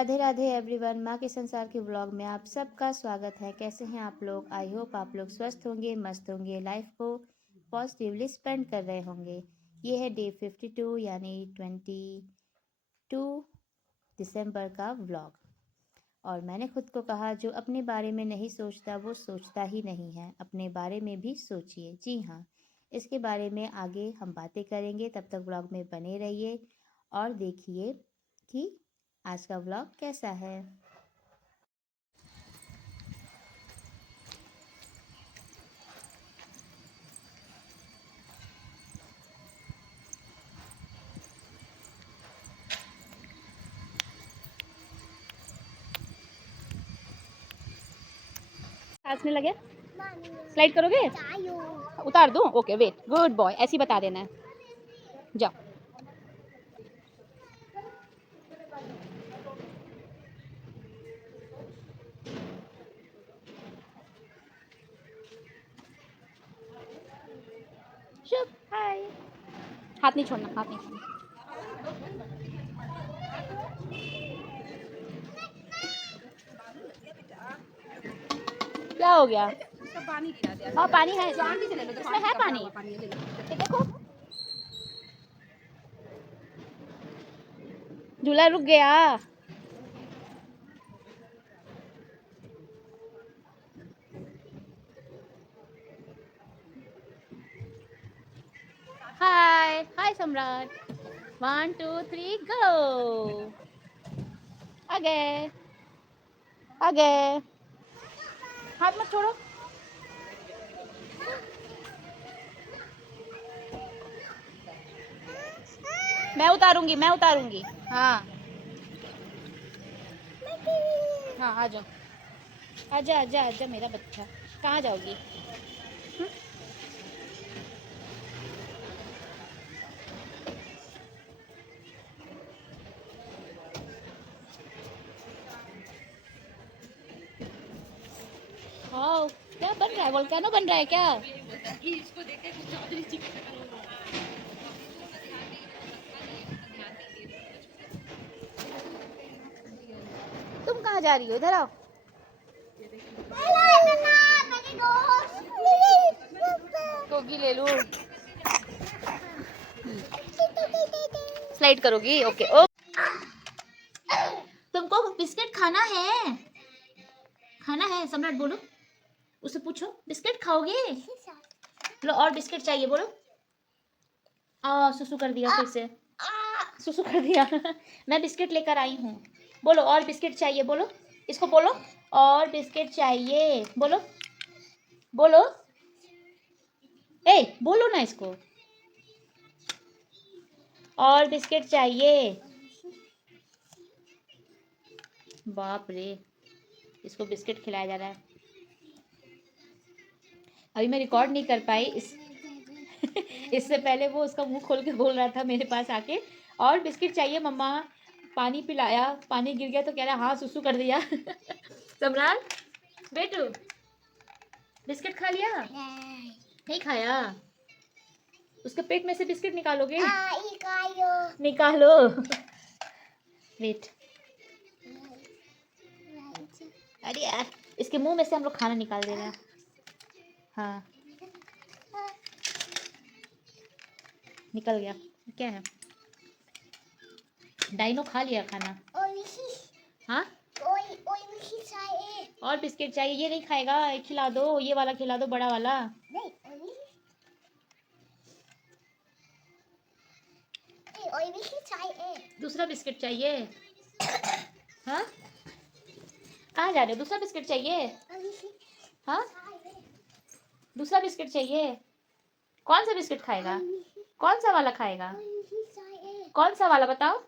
Radhe Radhe everyone, माँ के संसार के व्लॉग में आप सबका स्वागत है। कैसे हैं आप लोग? आई होप आप लोग स्वस्थ होंगे, मस्त होंगे, लाइफ को पॉजिटिवली स्पेंड कर रहे होंगे। ये है डे 52 यानी 22 दिसंबर का व्लॉग। और मैंने खुद को कहा, जो अपने बारे में नहीं सोचता वो सोचता ही नहीं है। अपने बारे में भी सोचिए। जी हाँ, इसके बारे में आगे हम बातें करेंगे। तब तक व्लॉग में बने रहिए और देखिए कि आज का व्लॉग कैसा है। हंसने लगे? स्लाइड करोगे? उतार दूं? ओके वेट, गुड बॉय, ऐसे ही बता देना है। जाओ। शुभ हाय। हाथ नहीं छोड़ना, हाथ नहीं छोड़ना। क्या हो गया? पानी गिरा दिया। हाँ पानी है, इसमें है पानी। देखो झूला रुक गया। हाय हाय सम्राट। 1 2 3 गो। आगे आगे। हाथ मत छोड़ो। मैं उतारूंगी, मैं उतारूंगी। हाँ हाँ, आ जाओ। आजा आजा आजा मेरा बच्चा। कहाँ जाओगी? हाँ, क्या बन रहा है? वोल्केनो बन रहा है क्या? तुम कहाँ जा रही हो? इधर आओ। गोगी ले लूं? स्लाइड करोगी? ओके ओ। तुमको बिस्किट खाना है? खाना है? सम्राट बोलो, उससे पूछो बिस्किट खाओगे? लो, और बिस्किट चाहिए बोलो। सुसु कर दिया फिर से। सुसु कर दिया। मैं बिस्किट लेकर आई हूँ। बोलो और बिस्किट चाहिए बोलो। इसको बोलो और बिस्किट चाहिए बोलो। बोलो ए, बोलो ना इसको। और बिस्किट चाहिए। बाप रे, इसको बिस्किट खिलाया जा रहा है। अभी मैं रिकॉर्ड नहीं कर पाई इससे पहले वो उसका मुंह खोल के बोल रहा था मेरे पास आके, और बिस्किट चाहिए मम्मा। पानी पिलाया, पानी गिर गया तो कह रहा हाँ सुसु कर दिया। सम्राट बेटू, बिस्किट खा लिया? नहीं खाया। उसके पेट में से बिस्किट निकालोगे? निकालो। वेट। अरे यार, इसके मुंह में से हम लोग खाना निकाल दे रहे हैं। हाँ निकल गया। क्या है? डाइनो खा लिया खाना। हाँ, और बिस्किट चाहिए। ये नहीं खाएगा, खिला दो, ये वाला खिला दो, बड़ा वाला। दूसरा बिस्किट चाहिए। हाँ, कहाँ जा रहे हो? दूसरा बिस्किट चाहिए? हाँ, दूसरा बिस्किट चाहिए। कौन सा बिस्किट खाएगा? कौन सा वाला खाएगा? कौन सा वाला बताओ?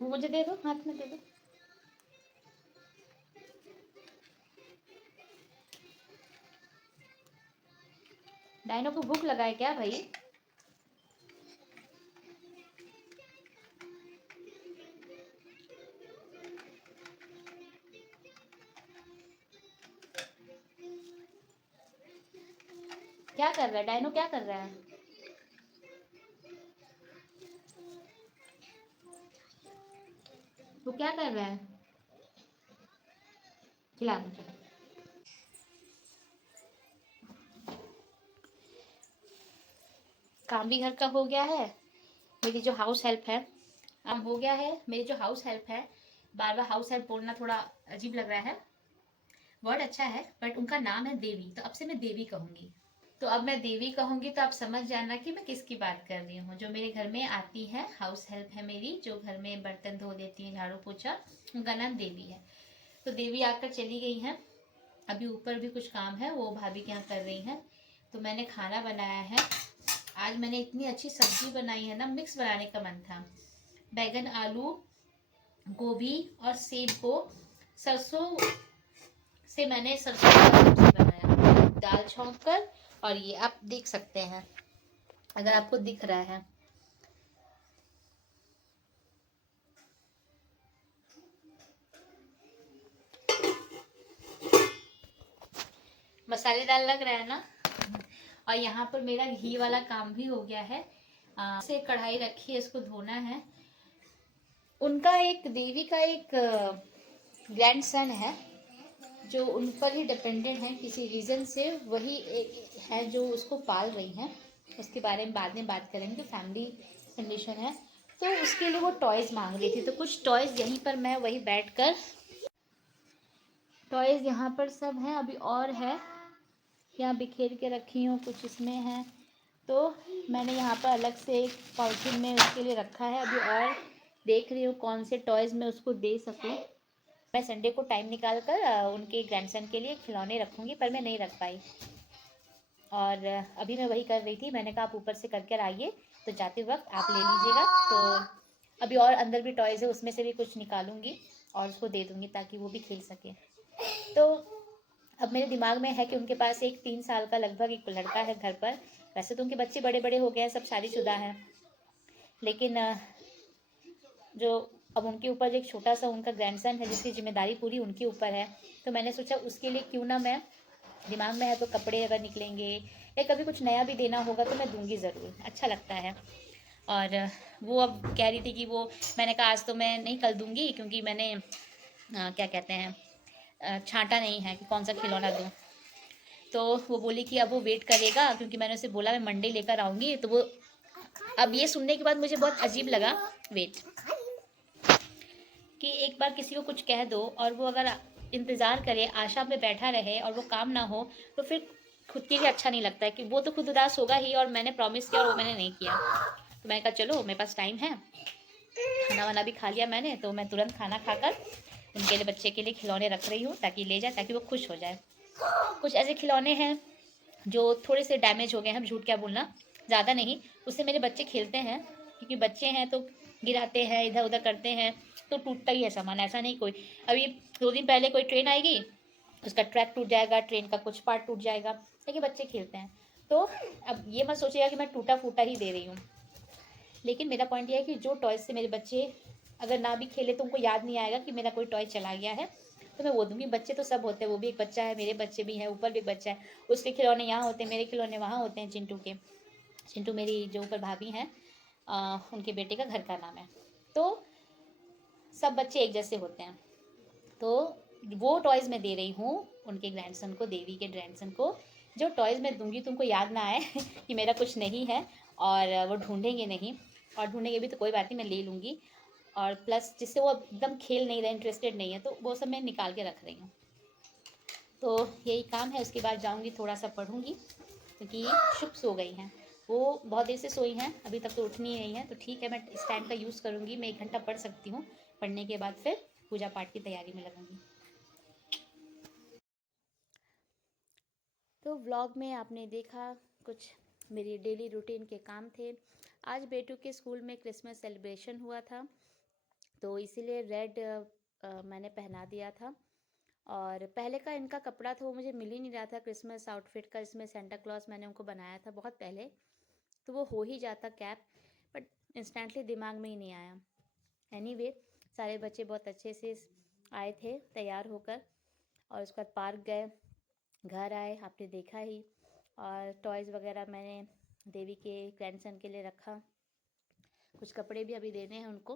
वो मुझे दे दो, हाथ में दे दो। डायनो को भूख लगा है क्या भाई? क्या कर रहा है डायनो, क्या कर रहा है? वो क्या कर रहा है? खिला दो। काम भी घर का हो गया है। मेरी जो हाउस हेल्प है काम हो गया है। मेरी जो हाउस हेल्प है, बार बार हाउस हेल्प बोलना थोड़ा अजीब लग रहा है। वर्ड अच्छा है बट उनका नाम है देवी, तो अब से मैं देवी कहूंगी। तो अब मैं देवी कहूंगी तो आप समझ जाना कि मैं किसकी बात कर रही हूँ। जो मेरे घर में आती है, हाउस हेल्प है मेरी, जो घर में बर्तन धो देती है, झाड़ू पोछा, उनका नाम देवी है। तो देवी आकर चली गई है। अभी ऊपर भी कुछ काम है, वो भाभी के यहाँ कर रही हैं। तो मैंने खाना बनाया है। आज मैंने इतनी अच्छी सब्जी बनाई है ना, मिक्स बनाने का मन था। बैगन, आलू, गोभी और सेब को सरसों से मैंने सरसों का सब्जी बनाया, दाल छौंक कर। और ये आप देख सकते हैं, अगर आपको दिख रहा है। मसालेदार लग रहा है ना। और यहाँ पर मेरा घी वाला काम भी हो गया है। से कढ़ाई रखी है, इसको धोना है। उनका एक देवी का एक ग्रैंडसन है जो उन पर ही डिपेंडेंट है किसी रीज़न से, वही एक है जो उसको पाल रही हैं। उसके बारे में बाद में बात करेंगे, फैमिली कंडीशन है। तो उसके लिए वो टॉयज़ मांग रही थी, तो कुछ टॉयज़ यहीं पर मैं वही बैठ कर, टॉयज़ यहाँ पर सब हैं, अभी और है यहाँ बिखेर के रखी हूँ, कुछ इसमें है। तो मैंने यहाँ पर अलग से एक पॉलिथीन में उसके लिए रखा है। अभी और देख रही हूँ कौन से टॉयज़ मैं उसको दे सकूँ। मैं संडे को टाइम निकाल कर उनके ग्रैंडसन के लिए खिलौने रखूँगी, पर मैं नहीं रख पाई। और अभी मैं वही कर रही थी। मैंने कहा आप ऊपर से कर कर आइए, तो जाते वक्त आप ले लीजिएगा। तो अभी और अंदर भी टॉयज़ है, उसमें से भी कुछ निकालूंगी और उसको दे दूँगी ताकि वो भी खेल सके। तो अब मेरे दिमाग में है कि उनके पास एक 3 साल का लगभग एक लड़का है घर पर। वैसे तो उनके बच्चे बड़े बड़े हो गए हैं, सब शादीशुदा हैं, लेकिन जो अब उनके ऊपर एक छोटा सा उनका ग्रैंडसन है जिसकी जिम्मेदारी पूरी उनके ऊपर है। तो मैंने सोचा उसके लिए क्यों ना मैं, दिमाग में है तो कपड़े अगर निकलेंगे या कभी कुछ नया भी देना होगा तो मैं दूंगी ज़रूर, अच्छा लगता है। और वो अब कह रही थी कि वो, मैंने कहा आज तो मैं नहीं, कल दूंगी, क्योंकि मैंने क्या कहते हैं छांटा नहीं है कि कौन सा खिलौना दूँ। तो वो बोली कि अब वो वेट करेगा, क्योंकि मैंने उसे बोला मैं मंडे लेकर आऊँगी। तो वो, अब ये सुनने के बाद मुझे बहुत अजीब लगा, वेट, कि एक बार किसी को कुछ कह दो और वो अगर इंतज़ार करे, आशा में बैठा रहे और वो काम ना हो, तो फिर खुद के लिए अच्छा नहीं लगता है कि वो तो खुद उदास होगा ही, और मैंने प्रॉमिस किया और वो मैंने नहीं किया। तो मैंने कहा चलो मेरे पास टाइम है, खाना वाना भी खा लिया मैंने, तो मैं तुरंत खाना खाकर उनके लिए, बच्चे के लिए खिलौने रख रही हूँ ताकि ले जाए, ताकि वो खुश हो जाए। कुछ ऐसे खिलौने हैं जो थोड़े से डैमेज हो गए हैं, झूठ क्या बोलना, ज़्यादा नहीं, उससे मेरे बच्चे खेलते हैं, क्योंकि बच्चे हैं तो गिराते हैं, इधर उधर करते हैं, तो टूटता ही है सामान, ऐसा नहीं कोई। अभी 2 दिन पहले कोई ट्रेन आएगी, उसका ट्रैक टूट जाएगा, ट्रेन का कुछ पार्ट टूट जाएगा, लेकिन बच्चे खेलते हैं। तो अब ये मत सोचिएगा कि मैं टूटा फूटा ही दे रही हूँ, लेकिन मेरा पॉइंट ये है कि जो टॉयज से मेरे बच्चे अगर ना भी खेले तो उनको याद नहीं आएगा कि मेरा कोई टॉय चला गया है, तो मैं वो दूंगी। बच्चे तो सब होते हैं, वो भी एक बच्चा है, मेरे बच्चे भी हैं, ऊपर भी एक बच्चा है, उसके खिलौने यहाँ होते हैं, मेरे खिलौने वहाँ होते हैं। चिंटू के, चिंटू मेरी जो ऊपर भाभी हैं उनके बेटे का घर का नाम है। तो सब बच्चे एक जैसे होते हैं। तो वो टॉयज़ मैं दे रही हूँ उनके ग्रैंडसन को, देवी के ग्रैंडसन को। जो टॉयज़ मैं दूंगी तुमको याद ना आए कि मेरा कुछ नहीं है, और वो ढूंढेंगे नहीं, और ढूंढेंगे भी तो कोई बात नहीं, मैं ले लूँगी। और प्लस जिससे वो एकदम खेल नहीं रहे, इंटरेस्टेड नहीं है, तो वो सब मैं निकाल के रख रही हूँ। तो यही काम है। उसके बाद जाऊँगी थोड़ा सा पढ़ूँगी, क्योंकि शुभ सो गई हैं, वो बहुत देर से सोई हैं, अभी तक तो उठ नहीं रही हैं। तो ठीक है, मैं इस टाइम का यूज़ करूँगी, मैं 1 घंटा पढ़ सकती हूँ। पढ़ने के बाद फिर पूजा पाठ की तैयारी में लगूँगी। तो व्लॉग में आपने देखा कुछ मेरी डेली रूटीन के काम थे। आज बेटू के स्कूल में क्रिसमस सेलिब्रेशन हुआ था, तो इसीलिए रेड मैंने पहना दिया था। और पहले का इनका कपड़ा था वो मुझे मिल ही नहीं रहा था क्रिसमस आउटफिट का, इसमें सेंटा क्लॉज मैंने उनको बनाया था बहुत पहले, तो वो हो ही जाता कैप, बट इंस्टेंटली दिमाग में ही नहीं आया। एनीवे, सारे बच्चे बहुत अच्छे से आए थे तैयार होकर, और उसके बाद पार्क गए, घर आए, आपने देखा ही। और टॉयज़ वगैरह मैंने देवी के ग्रैंडसन के लिए रखा। कुछ कपड़े भी अभी देने हैं उनको,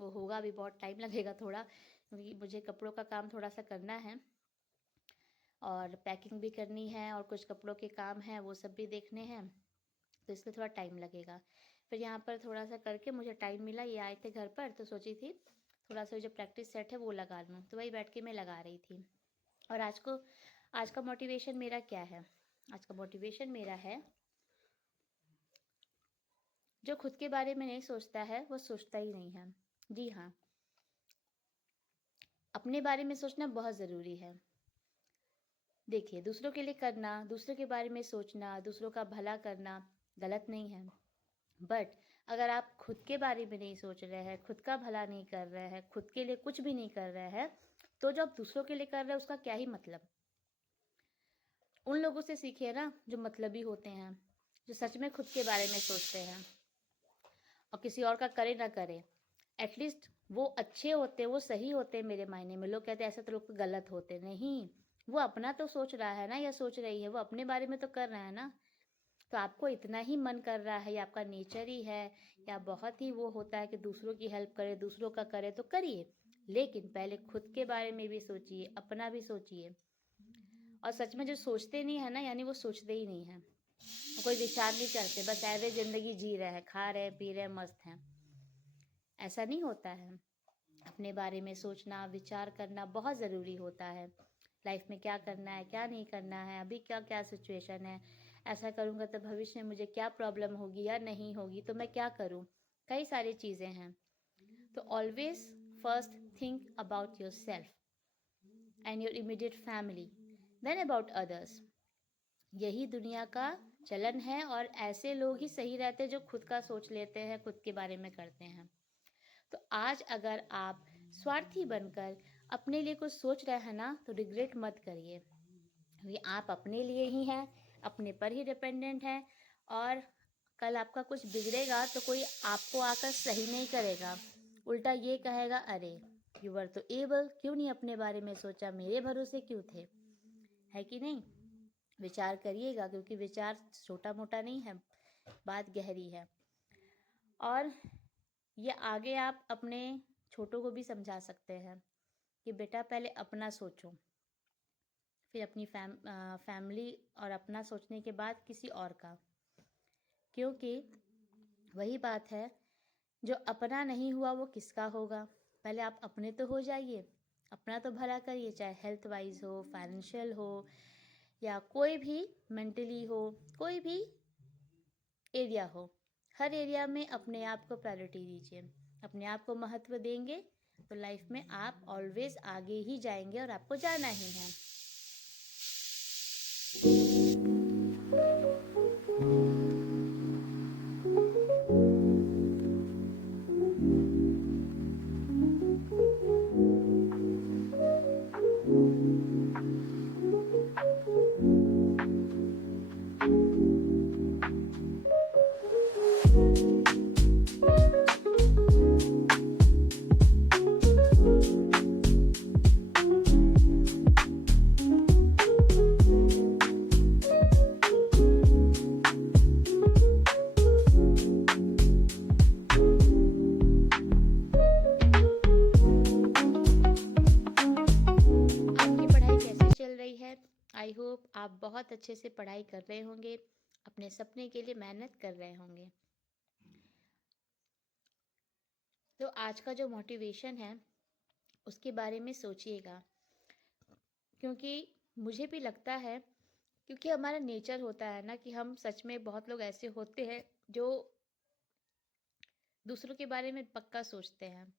वो होगा, अभी बहुत टाइम लगेगा थोड़ा, क्योंकि मुझे कपड़ों का काम थोड़ा सा करना है और पैकिंग भी करनी है और कुछ कपड़ों के काम हैं वो सब भी देखने हैं, तो इसलिए थोड़ा टाइम लगेगा। फिर यहाँ पर थोड़ा सा करके मुझे टाइम मिला, ये आए थे घर पर, तो सोची थी थोड़ा सा जो प्रैक्टिस सेट है वो लगा लूँ, तो वही बैठ के मैं लगा रही थी। और आज का मोटिवेशन मेरा क्या है? आज का मोटिवेशन मेरा है, जो खुद के बारे में नहीं सोचता है वो सोचता ही नहीं है। जी हाँ, अपने बारे में सोचना बहुत ज़रूरी है। देखिए, दूसरों के लिए करना, दूसरों के बारे में सोचना, दूसरों का भला करना गलत नहीं है, बट अगर आप खुद के बारे में नहीं सोच रहे हैं, खुद का भला नहीं कर रहे हैं, खुद के लिए कुछ भी नहीं कर रहे हैं, तो जो आप दूसरों के लिए कर रहे हैं उसका क्या ही मतलब। उन लोगों से सीखिए ना जो मतलबी होते हैं, जो सच में खुद के बारे में सोचते हैं और किसी और का करे ना करे, एटलीस्ट वो अच्छे होते, वो सही होते हैं मेरे मायने में। लोग कहते हैं ऐसे तो लोग गलत होते, नहीं, वो अपना तो सोच रहा है ना, या सोच रही है, वो अपने बारे में तो कर रहा है ना। तो आपको इतना ही मन कर रहा है, या आपका नेचर ही है, या बहुत ही वो होता है कि दूसरों की हेल्प करे, दूसरों का करे, तो करिए, लेकिन पहले खुद के बारे में भी सोचिए, अपना भी सोचिए। और सच में जो सोचते नहीं है ना, यानी वो सोचते ही नहीं है, कोई विचार नहीं करते, बस ऐसे ज़िंदगी जी रहे हैं, खा रहे हैं, पी रहे हैं, मस्त हैं। ऐसा नहीं होता है। अपने बारे में सोचना, विचार करना बहुत ज़रूरी होता है। लाइफ में क्या करना है, क्या नहीं करना है, अभी क्या क्या सिचुएशन है, ऐसा करूँगा तो भविष्य में मुझे क्या प्रॉब्लम होगी या नहीं होगी, तो मैं क्या करूँ, कई सारी चीज़ें हैं। तो always first think about yourself and your immediate family, then about others. यही दुनिया का चलन है, और ऐसे लोग ही सही रहते हैं जो खुद का सोच लेते हैं, खुद के बारे में करते हैं। तो आज अगर आप स्वार्थी बनकर अपने लिए कुछ सोच रहे हैं ना, तो रिग्रेट मत करिए, क्योंकि आप अपने लिए ही हैं, अपने पर ही डिपेंडेंट हैं। और कल आपका कुछ बिगड़ेगा तो कोई आपको आकर सही नहीं करेगा, उल्टा ये कहेगा, अरे यू वर तो एबल, क्यों नहीं अपने बारे में सोचा, मेरे भरोसे क्यों थे, है कि नहीं। विचार करिएगा, क्योंकि विचार छोटा मोटा नहीं है, बात गहरी है। और ये आगे आप अपने छोटों को भी समझा सकते हैं कि बेटा पहले अपना सोचो, फिर अपनी फैमिली, और अपना सोचने के बाद किसी और का। क्योंकि वही बात है, जो अपना नहीं हुआ वो किसका होगा। पहले आप अपने तो हो जाइए, अपना तो भला करिए, चाहे हेल्थ वाइज हो, फाइनेंशियल हो, या कोई भी मेंटली हो, कोई भी एरिया हो। हर एरिया में अपने आप को प्रायोरिटी दीजिए, अपने आप को महत्व देंगे तो लाइफ में आप ऑलवेज आगे ही जाएंगे, और आपको जाना ही है। आपकी पढ़ाई कैसी चल रही है? आई होप आप बहुत अच्छे से पढ़ाई कर रहे होंगे, अपने सपने के लिए मेहनत कर रहे होंगे। तो आज का जो मोटिवेशन है उसके बारे में सोचिएगा, क्योंकि मुझे भी लगता है, क्योंकि हमारा नेचर होता है ना कि हम सच में, बहुत लोग ऐसे होते हैं जो दूसरों के बारे में पक्का सोचते हैं।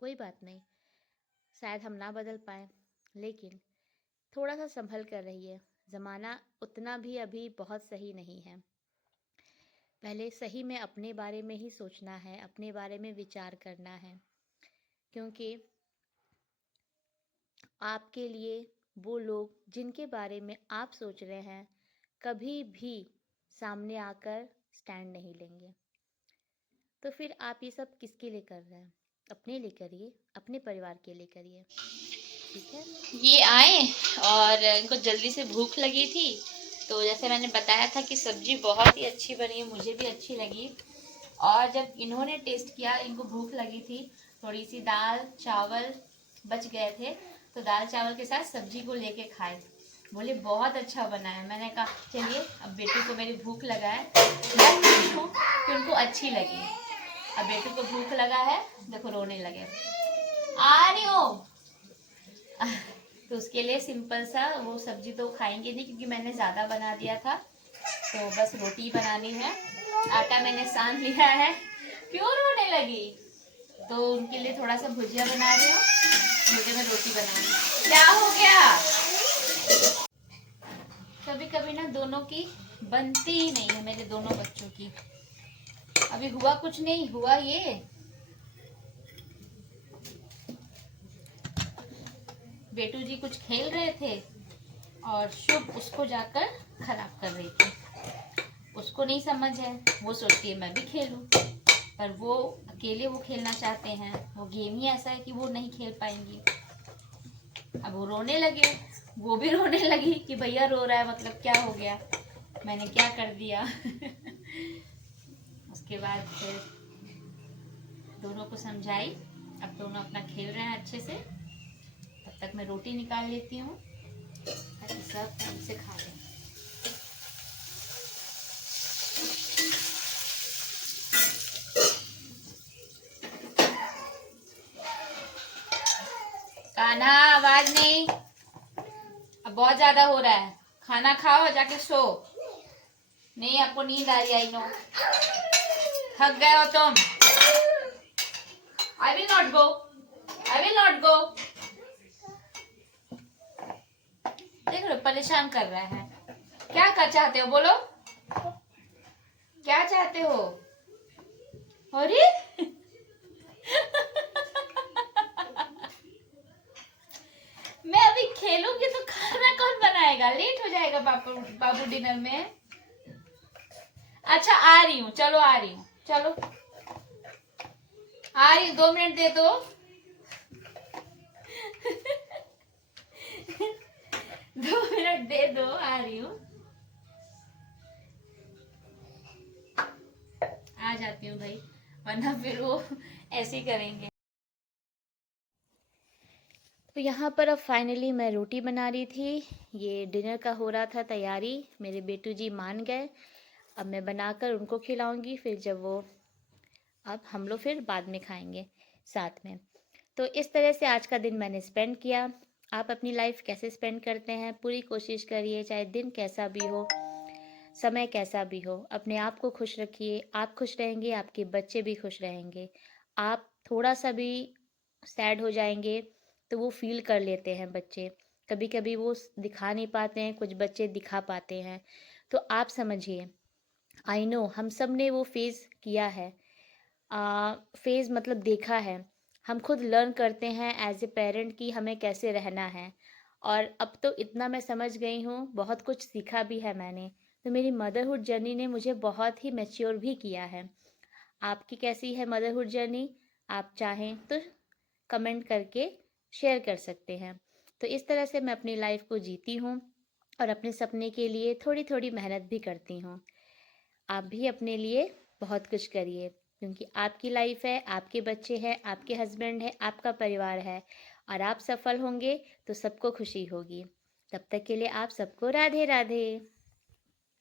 कोई बात नहीं, शायद हम ना बदल पाए, लेकिन थोड़ा सा संभल कर रहिए, ज़माना उतना भी अभी बहुत सही नहीं है। पहले सही में अपने बारे में ही सोचना है, अपने बारे में विचार करना है, क्योंकि आपके लिए वो लोग जिनके बारे में आप सोच रहे हैं कभी भी सामने आकर स्टैंड नहीं लेंगे। तो फिर आप ये सब किसके लिए कर रहे हैं? अपने लिए करिए, अपने परिवार के लिए करिए, ठीक है? ये आए और इनको जल्दी से भूख लगी थी, तो जैसे मैंने बताया था कि सब्जी बहुत ही अच्छी बनी है, मुझे भी अच्छी लगी। और जब इन्होंने टेस्ट किया, इनको भूख लगी थी, थोड़ी सी दाल चावल बच गए थे, तो दाल चावल के साथ सब्जी को लेके खाए। बोले बहुत अच्छा बना है। मैंने कहा चलिए, अब बेटी को मेरी भूख लगा है, मैं खुश हूँ कि उनको अच्छी लगी। अब बेटी को भूख लगा है, देखो रोने लगे। आ रही हो तो उसके लिए सिंपल सा वो सब्जी तो खाएंगे नहीं, क्योंकि मैंने ज़्यादा बना दिया था, तो बस रोटी बनानी है। आटा मैंने सान लिया है। क्यों रोने लगी? तो उनके लिए थोड़ा सा भुजिया बना रही हूँ, मुझे में रोटी बनानी। क्या हो गया? कभी कभी ना दोनों की बनती ही नहीं है, मेरे दोनों बच्चों की। अभी हुआ कुछ नहीं, हुआ ये बेटू जी कुछ खेल रहे थे और शुभ उसको जाकर खराब कर रही थी। उसको नहीं समझ है, वो सोचती है मैं भी खेलूं, पर वो अकेले वो खेलना चाहते हैं। वो गेम ही ऐसा है कि वो नहीं खेल पाएंगी। अब वो रोने लगे, वो भी रोने लगी कि भैया रो रहा है, मतलब क्या हो गया, मैंने क्या कर दिया। उसके बाद फिर दोनों को समझाई। अब दोनों अपना खेल रहे हैं अच्छे से। तब तक मैं रोटी निकाल लेती हूँ ताकि सब टाइम से खा लें। कान्हा आवाज नहीं, अब बहुत ज्यादा हो रहा है। खाना खाओ और जाके सो। नहीं आपको नींद आ रही, आई नो, थक गए हो तुम। I will not go, I will not go. देख लो परेशान कर रहा है। क्या कर चाहते हो, बोलो क्या चाहते हो? अरे मैं अभी खेलूंगी तो खाना कौन बनाएगा? लेट हो जाएगा बाबू बाबू डिनर में। अच्छा आ रही हूँ, चलो आ रही हूँ, चलो आ रही हूँ, 2 मिनट दे दो। 2 मिनट दे दो, आ रही हूँ, आ जाती हूँ भाई, वरना फिर वो ऐसे ही करेंगे। तो यहाँ पर अब फाइनली मैं रोटी बना रही थी, ये डिनर का हो रहा था तैयारी। मेरे बेटू जी मान गए, अब मैं बनाकर उनको खिलाऊंगी, फिर जब वो अब हम लोग फिर बाद में खाएंगे साथ में। तो इस तरह से आज का दिन मैंने स्पेंड किया। आप अपनी लाइफ कैसे स्पेंड करते हैं, पूरी कोशिश करिए, चाहे दिन कैसा भी हो, समय कैसा भी हो, अपने आप को खुश रखिए। आप खुश रहेंगे, आपके बच्चे भी खुश रहेंगे। आप थोड़ा सा भी सैड हो जाएंगे तो वो फील कर लेते हैं बच्चे। कभी कभी वो दिखा नहीं पाते हैं, कुछ बच्चे दिखा पाते हैं। तो आप समझिए, आई नो हम सब ने वो फेज़ किया है, फेज़ मतलब देखा है। हम खुद लर्न करते हैं एज ए पेरेंट कि हमें कैसे रहना है। और अब तो इतना मैं समझ गई हूँ, बहुत कुछ सीखा भी है मैंने। तो मेरी मदरहुड जर्नी ने मुझे बहुत ही मैच्योर भी किया है। आपकी कैसी है मदरहुड जर्नी? आप चाहें तो कमेंट करके शेयर कर सकते हैं। तो इस तरह से मैं अपनी लाइफ को जीती हूँ और अपने सपने के लिए थोड़ी थोड़ी मेहनत भी करती हूँ। आप भी अपने लिए बहुत कुछ करिए, क्योंकि आपकी लाइफ है, आपके बच्चे हैं, आपके हस्बैंड है, आपका परिवार है, और आप सफल होंगे तो सबको खुशी होगी। तब तक के लिए आप सबको राधे राधे।